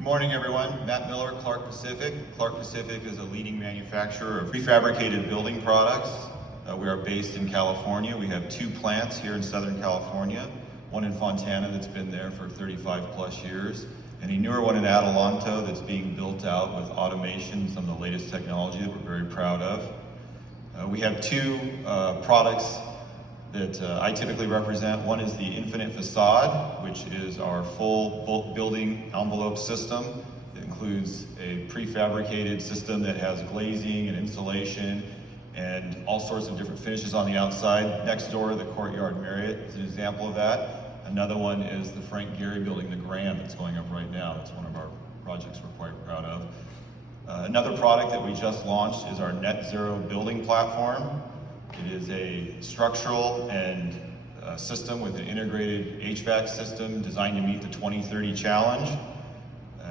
Good morning, everyone. Matt Miller, Clark Pacific. Clark Pacific is a leading manufacturer of prefabricated building products. We are based in California. We have two plants here in Southern California, one in Fontana that's been there for 35 plus years, and a newer one in Adelanto that's being built out with automation, some of the latest technology that we're very proud of. We have two products that I typically represent. One is the Infinite Facade, which is our full building envelope system. It includes a prefabricated system that has glazing and insulation and all sorts of different finishes on the outside. Next door, the Courtyard Marriott is an example of that. Another one is the Frank Gehry building, the Grand, that's going up right now. That's one of our projects we're quite proud of. Another product that we just launched is our Net Zero building platform. It is a structural and system with an integrated HVAC system designed to meet the 2030 challenge.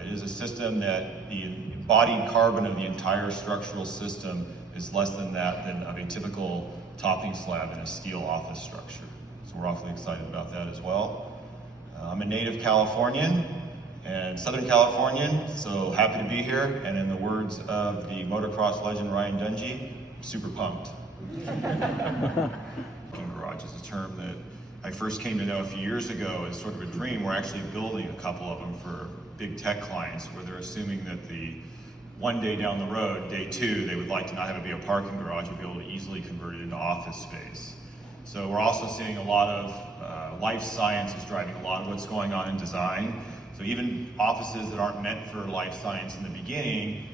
It is a system that the embodied carbon of the entire structural system is less than that of a typical topping slab in a steel office structure. So we're awfully excited about that as well. I'm a native Californian and Southern Californian, so happy to be here. And in the words of the motocross legend Ryan Dungey, super pumped. Garage is a term that I first came to know a few years ago as sort of a dream. We're actually building a couple of them for big tech clients where they're assuming that the one day down the road, day two, they would like to not have it be a parking garage, but be able to easily convert it into office space. So we're also seeing a lot of life sciences driving a lot of what's going on in design. So even offices that aren't meant for life science in the beginning,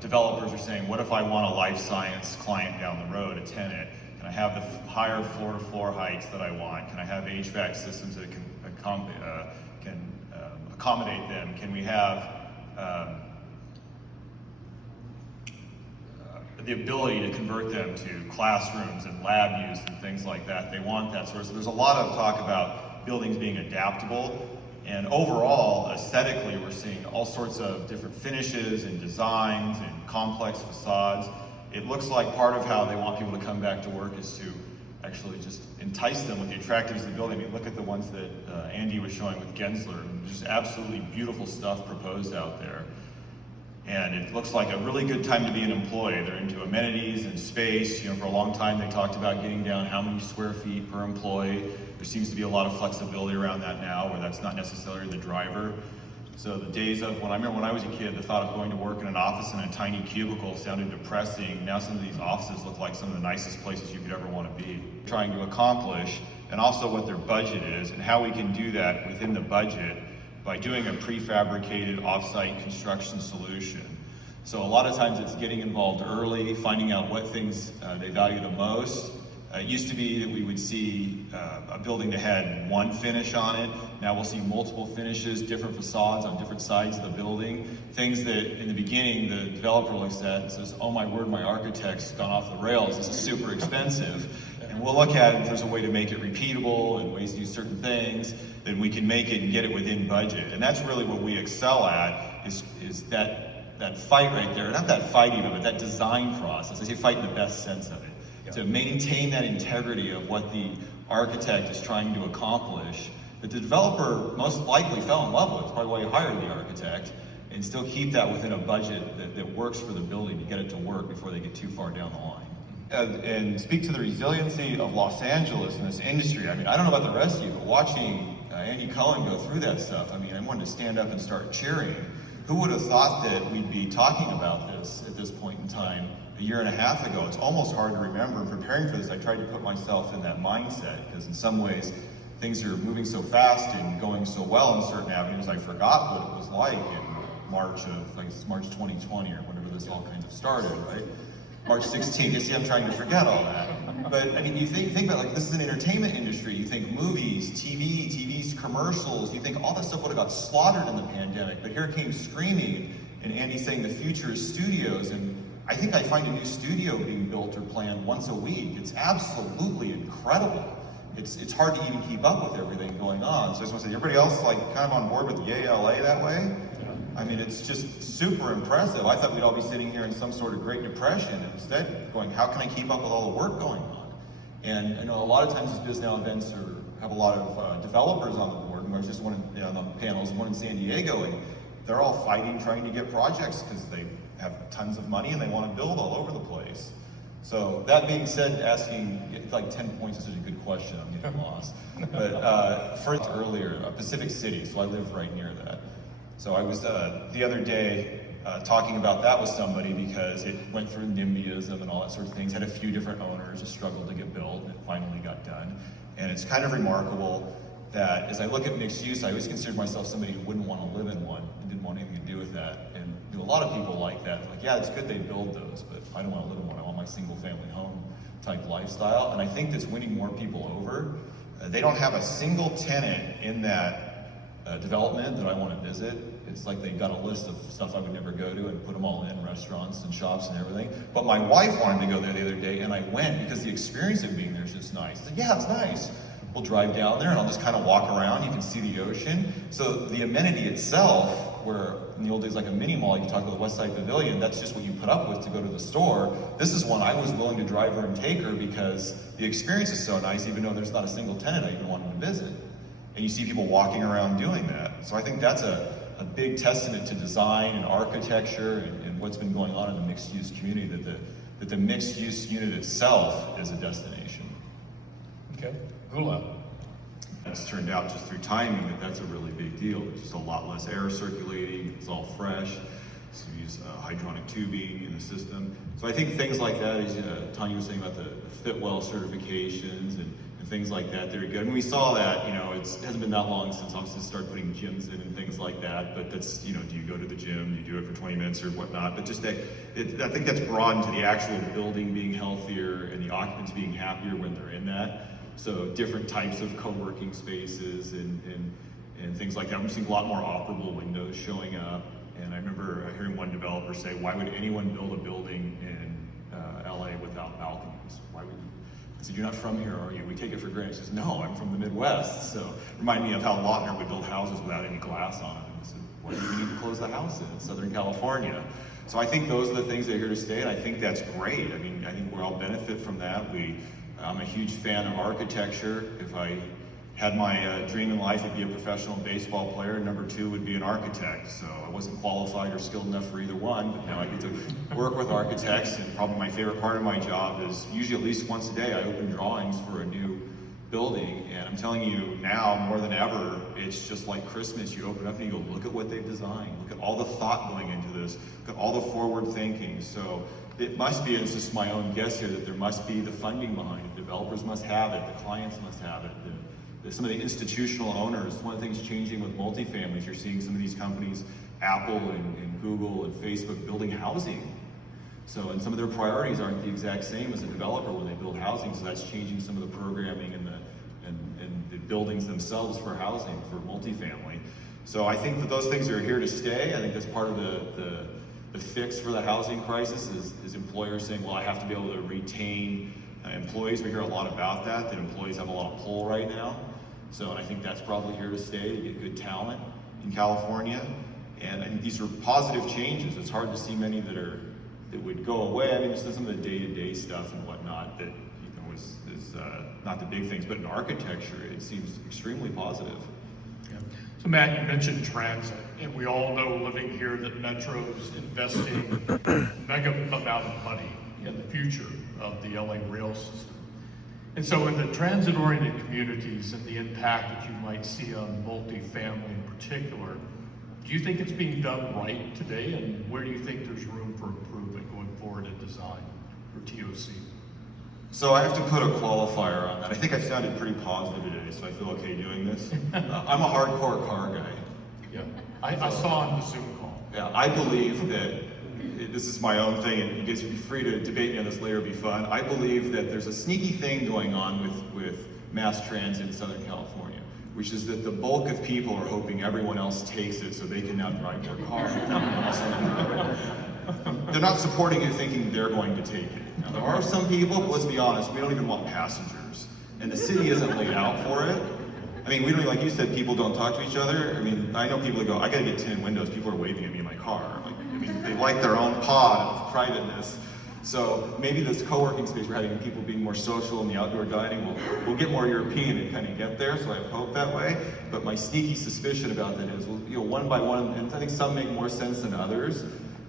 developers are saying, what if I want a life science client down the road, a tenant? Can I have the higher floor-to-floor heights that I want? Can I have HVAC systems that can accommodate them? Can we have the ability to convert them to classrooms and lab use and things like that? They want that sort of. So there's a lot of talk about buildings being adaptable. And overall, aesthetically, we're seeing all sorts of different finishes and designs and complex facades. It looks like part of how they want people to come back to work is to actually just entice them with the attractiveness of the building. I mean, look at the ones that Andy was showing with Gensler. Just absolutely beautiful stuff proposed out there. And it looks like a really good time to be an employee. They're into amenities and space. You know, for a long time they talked about getting down how many square feet per employee. There seems to be a lot of flexibility around that now, where that's not necessarily the driver. So the days of when I was a kid, the thought of going to work in an office in a tiny cubicle sounded depressing. Now some of these offices look like some of the nicest places you could ever want to be. Trying to accomplish, and also what their budget is, and how we can do that within the budget by doing a prefabricated off-site construction solution. So a lot of times it's getting involved early, finding out what things they value the most. It used to be that we would see a building that had one finish on it. Now we'll see multiple finishes, different facades on different sides of the building. Things that in the beginning the developer looks at and says, oh my word, my architect's gone off the rails, this is super expensive. And we'll look at it, if there's a way to make it repeatable and ways to do certain things, then we can make it and get it within budget. And that's really what we excel at, is that fight right there. Not that fight even, but that design process. I say fight in the best sense of it. Yeah. To maintain that integrity of what the architect is trying to accomplish, that the developer most likely fell in love with. It's probably why you hired the architect, and still keep that within a budget that works for the building to get it to work before they get too far down the line. And speak to the resiliency of Los Angeles in this industry. I mean, I don't know about the rest of you, but watching Andy Cohen go through that stuff, I mean, I wanted to stand up and start cheering. Who would have thought that we'd be talking about this at this point in time a year and a half ago? It's almost hard to remember. In preparing for this, I tried to put myself in that mindset, because in some ways, things are moving so fast and going so well in certain avenues, I forgot what it was like in March 2020 or whenever this all kind of started, right? March 16th, you see, I'm trying to forget all that. But I mean, you think about, like, this is an entertainment industry. You think movies, TV's commercials, you think all that stuff would have got slaughtered in the pandemic, but here it came screaming, and Andy's saying the future is studios, and I think I find a new studio being built or planned once a week. It's absolutely incredible. It's hard to even keep up with everything going on. So I just want to say, everybody else like kind of on board with Yay LA that way? I mean, it's just super impressive. I thought we'd all be sitting here in some sort of Great Depression, and instead going, how can I keep up with all the work going on? And I know a lot of times these Bisnow events have a lot of developers on the board, and there's just one on the panels, one in San Diego, and they're all fighting, trying to get projects because they have tons of money and they want to build all over the place. So that being said, asking like 10 points is such a good question. I'm getting lost. But first earlier, Pacific City, so I live right near that. So I was the other day talking about that with somebody because it went through NIMBYism and all that sort of things, had a few different owners, it struggled to get built, and it finally got done. And it's kind of remarkable that as I look at mixed use, I always considered myself somebody who wouldn't want to live in one and didn't want anything to do with that. And a lot of people like that. Like, yeah, it's good they build those, but I don't want to live in one. I want my single family home type lifestyle. And I think that's winning more people over. They don't have a single tenant in that development that I want to visit. It's like they've got a list of stuff I would never go to and put them all in restaurants and shops and everything. But my wife wanted to go there the other day, and I went because the experience of being there is just nice. I said, yeah, it's nice. We'll drive down there and I'll just kind of walk around. You can see the ocean. So the amenity itself, where in the old days like a mini mall, you talk about the West Side Pavilion, that's just what you put up with to go to the store. This is one I was willing to drive her and take her because the experience is so nice, even though there's not a single tenant I even wanted to visit. And you see people walking around doing that. So I think that's a big testament to design and architecture and what's been going on in the mixed use community, that the mixed use unit itself is a destination. Okay. Gula. It's turned out just through timing that that's a really big deal. There's just a lot less air circulating, it's all fresh. So we use hydronic tubing in the system. So I think things like that, as Tanya was saying about the Fitwell certifications and things like that, they're good. And we saw that, it hasn't been that long since offices started putting gyms in and things like that, but that's, do you go to the gym, do you do it for 20 minutes or whatnot, but just that, I think that's broadened to the actual building being healthier and the occupants being happier when they're in that. So different types of co-working spaces and things like that. We're seeing a lot more operable windows showing up. And I remember hearing one developer say, why would anyone build a building in LA without balconies? Why would you? I said, you're not from here, are you? We take it for granted. She says, no, I'm from the Midwest. So remind me of how Lautner would build houses without any glass on them. I said, why do you need to close the house in Southern California? So I think those are the things that are here to stay, and I think that's great. I mean, I think we all benefit from that. I'm a huge fan of architecture. If I had my dream in life, I'd be a professional baseball player. Number two would be an architect. So I wasn't qualified or skilled enough for either one, but now I get to work with architects. And probably my favorite part of my job is usually at least once a day, I open drawings for a new building. And I'm telling you now, more than ever, it's just like Christmas. You open up and you go, look at what they've designed. Look at all the thought going into this. Look at all the forward thinking. So it must be, and it's just my own guess here, that there must be the funding behind it. Developers must have it, the clients must have it. Some of the institutional owners, one of the things changing with multifamilies, you're seeing some of these companies, Apple and Google and Facebook, building housing. So, and some of their priorities aren't the exact same as a developer when they build housing, so that's changing some of the programming and the buildings themselves for housing, for multifamily. So I think that those things are here to stay. I think that's part of the fix for the housing crisis is employers saying, well, I have to be able to retain employees. We hear a lot about that employees have a lot of pull right now. So, and I think that's probably here to stay, to get good talent in California. And I think these are positive changes. It's hard to see many that would go away. I mean, just some of the day-to-day stuff and whatnot that is not the big things, but in architecture, it seems extremely positive. Yeah. So Matt, you mentioned transit, and we all know living here that Metro's investing mega amount of money in the future of the LA rail system. And so in the transit-oriented communities and the impact that you might see on multifamily in particular, do you think it's being done right today, and where do you think there's room for improvement going forward in design or TOC? So I have to put a qualifier on that. I think I sounded pretty positive today, so I feel okay doing this. I'm a hardcore car guy. Yeah, I saw on the Zoom call. Yeah, I believe that this is my own thing, and you guys would be free to debate me on this later, it'd be fun. I believe that there's a sneaky thing going on with mass transit in Southern California, which is that the bulk of people are hoping everyone else takes it so they can now drive their car. They're not supporting it thinking they're going to take it. Now there are some people, but let's be honest, we don't even want passengers. And the city isn't laid out for it. I mean, we don't, like you said, people don't talk to each other. I mean, I know people that go, I gotta get tinted windows, people are waving at me in my car. Like, I mean, they like their own pod of privateness. So maybe this co-working space we're having, people being more social in the outdoor dining, will get more European and kind of get there, so I hope that way. But my sneaky suspicion about that is, well, you know, one by one, and I think some make more sense than others,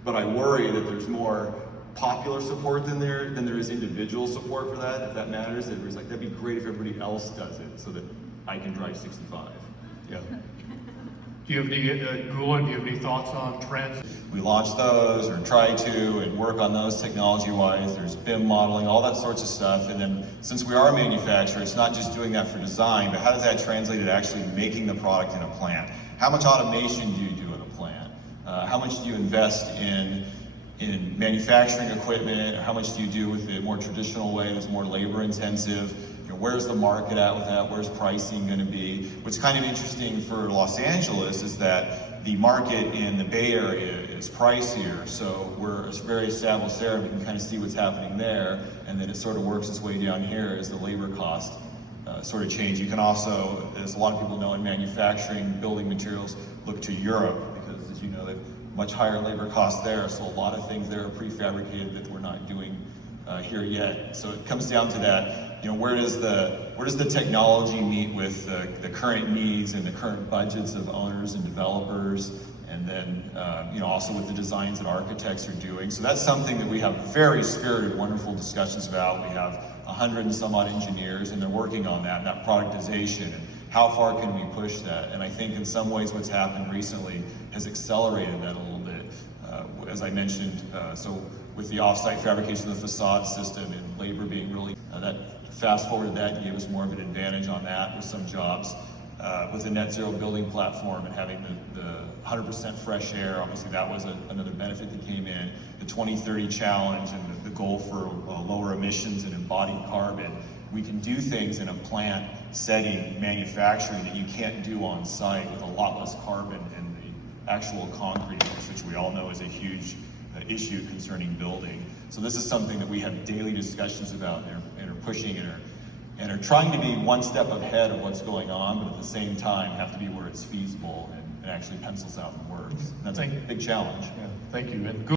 but I worry that there's more popular support than there is individual support for that, if that matters. Everybody's like, that'd be great if everybody else does it, so that I can drive 65. Yeah. Do you have any, Gula, do you have any thoughts on transit? We launch those or try to and work on those technology-wise. There's BIM modeling, all that sorts of stuff. And then since we are a manufacturer, it's not just doing that for design, but how does that translate to actually making the product in a plant? How much automation do you do in a plant? How much do you invest in manufacturing equipment? Or how much do you do with the more traditional way that's more labor intensive? You know, where's the market at with that? Where's pricing going to be? What's kind of interesting for Los Angeles is that the market in the Bay Area is pricier, so we're very established there, and we can kind of see what's happening there, and then it sort of works its way down here as the labor cost sort of change. You can also, as a lot of people know in manufacturing, building materials, look to Europe, because as you know, they have much higher labor costs there, so a lot of things there are prefabricated that we're not doing here yet. So it comes down to that, you know, where does the technology meet with the current needs and the current budgets of owners and developers, and then you know, also with the designs that architects are doing. So that's something that we have very spirited, wonderful discussions about. We have 100 and some odd engineers, and they're working on that productization, and how far can we push that? And I think in some ways what's happened recently has accelerated that a little bit. As I mentioned, so with the off-site fabrication of the facade system and labor being really, that fast forwarded that and gave us more of an advantage on that with some jobs. With the net zero building platform and having the 100% fresh air, obviously that was another benefit that came in. The 2030 challenge and the goal for lower emissions and embodied carbon. We can do things in a plant setting, manufacturing, that you can't do on site with a lot less carbon in the actual concrete, which we all know is a huge issue concerning building. So this is something that we have daily discussions about and are pushing and are trying to be one step ahead of what's going on, but at the same time have to be where it's feasible and actually pencils out and works. And that's a big challenge. Yeah, thank you. And